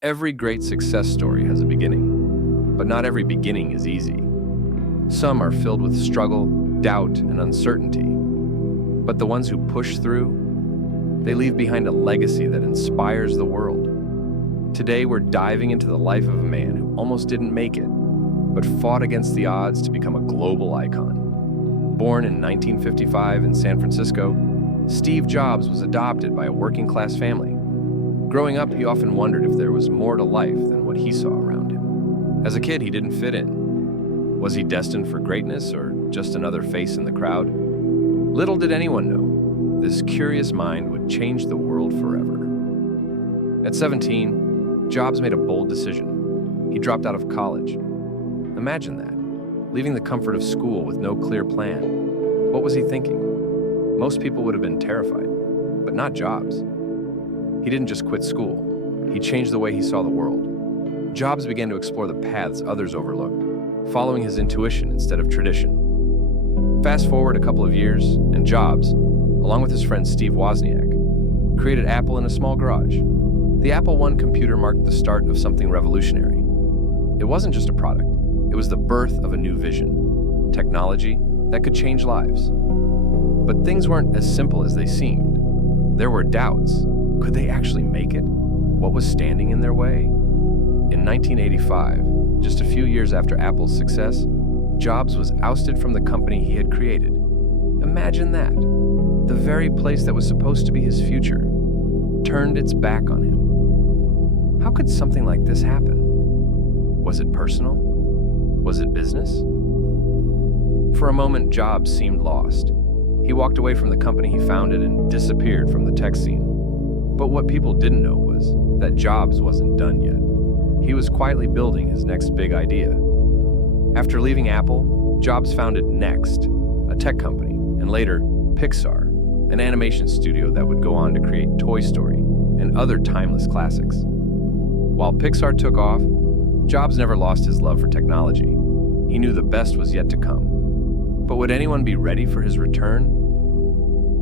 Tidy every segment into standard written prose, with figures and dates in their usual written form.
Every great success story has a beginning, but not every beginning is easy. Some are filled with struggle, doubt, and uncertainty. But the ones who push through, they leave behind a legacy that inspires the world. Today, we're diving into the life of a man who almost didn't make it, but fought against the odds to become a global icon. Born in 1955 in San Francisco, Steve Jobs was adopted by a working-class family. Growing up, he often wondered if there was more to life than what he saw around him. As a kid, he didn't fit in. Was he destined for greatness or just another face in the crowd? Little did anyone know, this curious mind would change the world forever. At 17, Jobs made a bold decision. He dropped out of college. Imagine that, leaving the comfort of school with no clear plan. What was he thinking? Most people would have been terrified, but not Jobs. He didn't just quit school. He changed the way he saw the world. Jobs began to explore the paths others overlooked, following his intuition instead of tradition. Fast forward a couple of years, and Jobs, along with his friend Steve Wozniak, created Apple in a small garage. The Apple I computer marked the start of something revolutionary. It wasn't just a product. It was the birth of a new vision, technology that could change lives. But things weren't as simple as they seemed. There were doubts. Could they actually make it? What was standing in their way? In 1985, just a few years after Apple's success, Jobs was ousted from the company he had created. Imagine that. The very place that was supposed to be his future turned its back on him. How could something like this happen? Was it personal? Was it business? For a moment, Jobs seemed lost. He walked away from the company he founded and disappeared from the tech scene. But what people didn't know was that Jobs wasn't done yet. He was quietly building his next big idea. After leaving Apple, Jobs founded Next, a tech company, and later Pixar, an animation studio that would go on to create Toy Story and other timeless classics. While Pixar took off, Jobs never lost his love for technology. He knew the best was yet to come. But would anyone be ready for his return?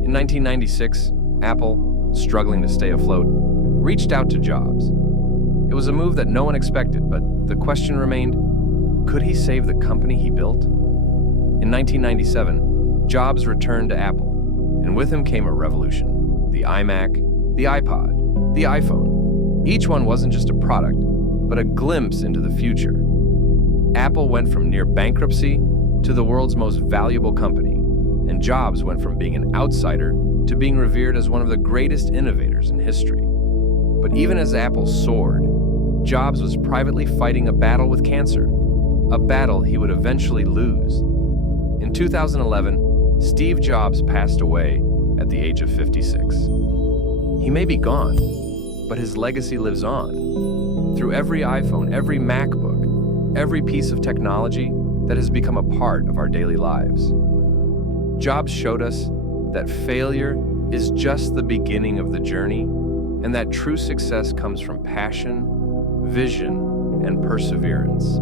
In 1996, Apple, struggling to stay afloat, reached out to Jobs. It was a move that no one expected, but the question remained, could he save the company he built? In 1997, Jobs returned to Apple, and with him came a revolution. The iMac, the iPod, the iPhone. Each one wasn't just a product, but a glimpse into the future. Apple went from near bankruptcy to the world's most valuable company, and Jobs went from being an outsider to being revered as one of the greatest innovators in history. But even as Apple soared, Jobs was privately fighting a battle with cancer, a battle he would eventually lose. In 2011, Steve Jobs passed away at the age of 56. He may be gone, but his legacy lives on. Through every iPhone, every MacBook, every piece of technology that has become a part of our daily lives. Jobs showed us that failure is just the beginning of the journey, and that true success comes from passion, vision, and perseverance.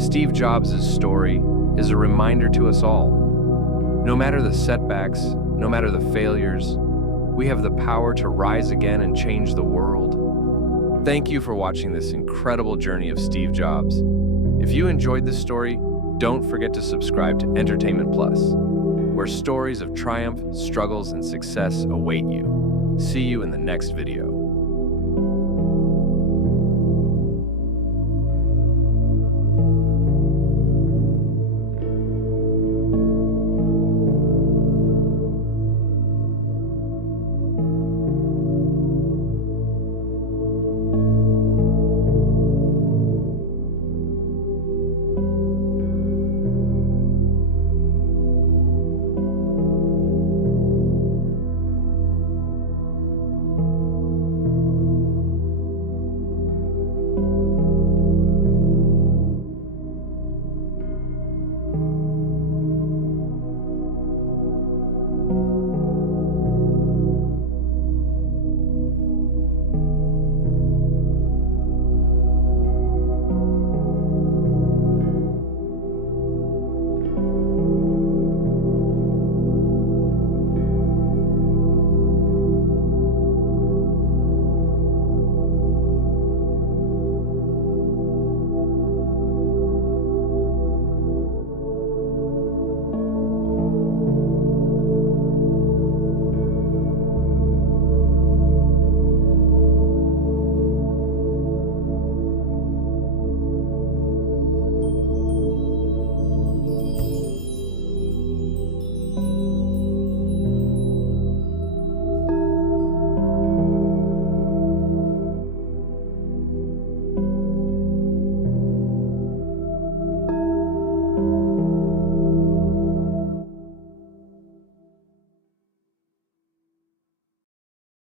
Steve Jobs' story is a reminder to us all. No matter the setbacks, no matter the failures, we have the power to rise again and change the world. Thank you for watching this incredible journey of Steve Jobs. If you enjoyed this story, don't forget to subscribe to Entertainment Plus, where stories of triumph, struggles, and success await you. See you in the next video.